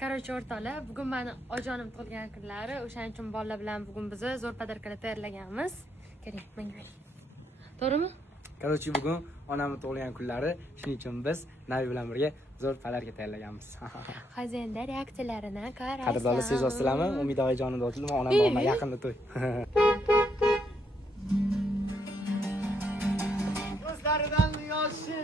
Короче, o'rtoqlar, bugun meni ojonim tug'ilgan kunlari. O'shaning uchun bolalar bilan bugun biz zo'r podarkalar tayyorlaganmiz. Keling, menga bering. To'g'rimi? Короче, bugun onamning tug'ilgan kunlari, shuning uchun biz Navi bilan birga zo'r podarka tayyorlaganmiz. Xazenda reaksiyalarini qaraysan. Qadrdonlar, sezasizlarmi? Umid oyijonida o'tildi, onam borma yaqinda to'y. Ko'zlaridan yoshi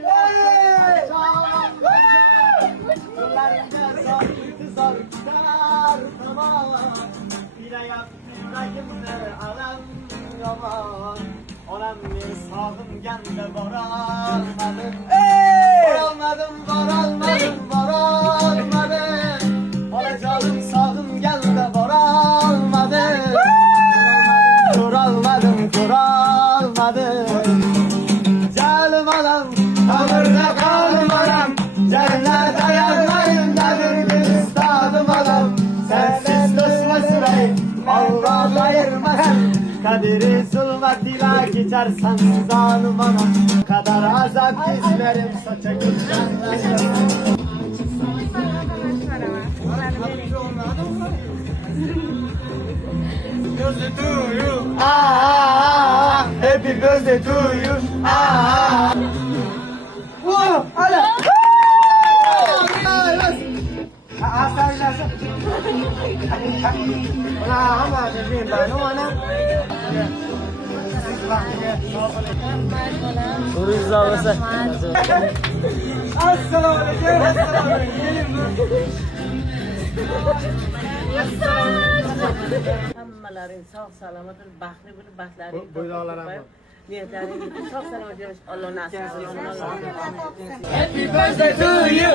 onamni sog'inganda borolmadim. Olajonim sog'inganda borolmadim. Ko'rolmadim. Jalim olam, qabrda qolmaram. Jannat ayolmarimdadir istadim olam. Sensiz do'stlashiray, Alloh ayirmasin. Kaderi zulmat ila geçer sensiz anım anam. Kadar azap kesmerim saça gülşenler. Birthday to you. Happy birthday to you. Whoa, hala. Hammalaring sog' salomat bo'lib, baxtli bo'lib, baxtlaring to'lib, niyatlaring sog' salomat bo'lish Alloh nasib qilsin. Happy birthday to you.